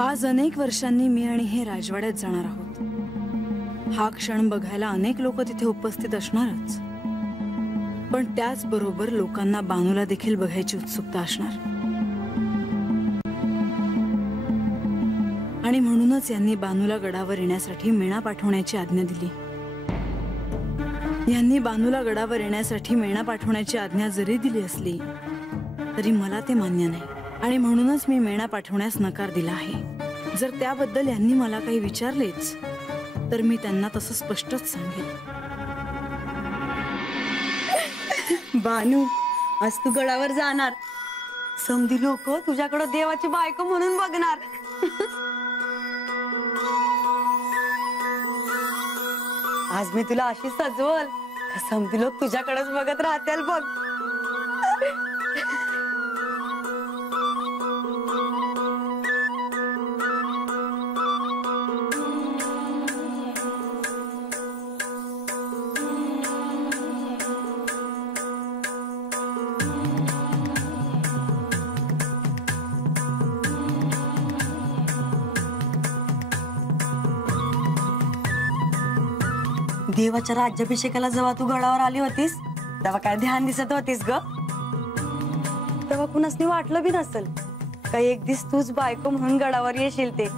आज अनेक वर्षांनी मी आणि हे राजवाड्यात जाणार आहोत। हा क्षण बघायला अनेक लोक तिथे उपस्थित असणारच, पण त्याचबरोबर लोकांना बानूला देखील बघायची उत्सुकता असणार। आणि म्हणूनच यांनी बानूला गडावर येण्यासाठी मेणा पाठवण्याची आज्ञा दिली। यांनी बानूला गडावर येण्यासाठी मेणा पाठवण्याची आज्ञा जरी दिली असली तरी मला ते मान्य नाही, आणि म्हणूनच मी मेणा पाठवण्यास नकार दिला आहे। जर त्याबद्दल यांनी मला काही विचारलेच तर मी त्यांना तसं स्पष्टच सांगेन। बानू, आज तू गडावर जाणार, समधी लोक तुझ्याकडे देवाची बायको म्हणून बघणार। आज मी तुला अशी सजवल का समधी लोक तुझ्याकडेच बघत राहतील बघ। देवाच्या राज्याभिषेकाला जेव्हा तू गडावर आली होतीस तेव्हा काय ध्यान दिसत होतीस ग? तेव्हा कुणासनी वाटलं बी नसेल का एक दिवस तूच बायको म्हणून गडावर येशील ते।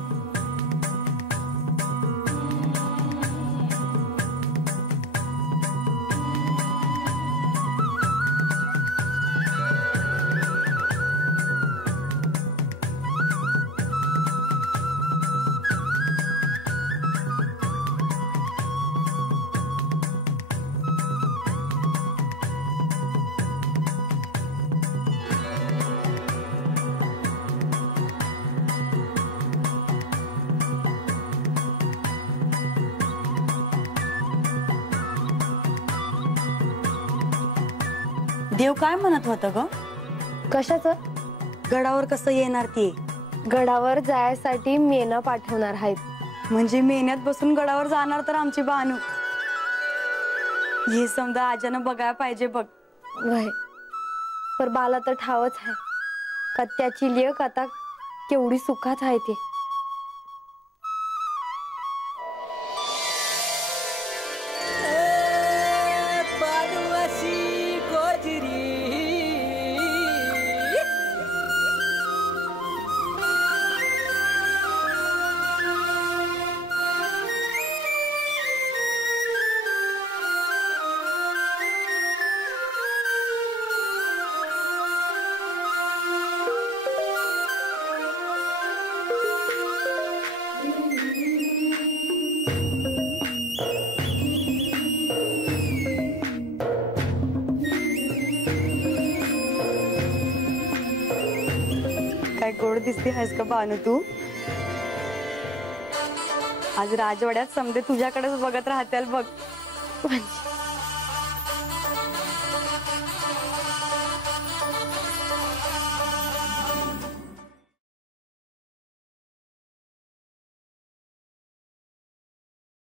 देव काय म्हणत होतं ग? कशाचं? गडावर कसं येणार ती? गडावर जायसाठी मेणा पाठवणार आहेत। म्हणजे मेन्यात बसून गडावर जाणार तर आमची बानू। हे समजा आजानं बघायला पाहिजे बघ। वय पर बाला तर ठावच आहे का त्याची लेक आता केवढी सुखात आहे ते। काय गोड दिसते आहेस का बानू तू? आज राजवाड्यात समजे तुझ्याकडेच बघत राहतील बघ।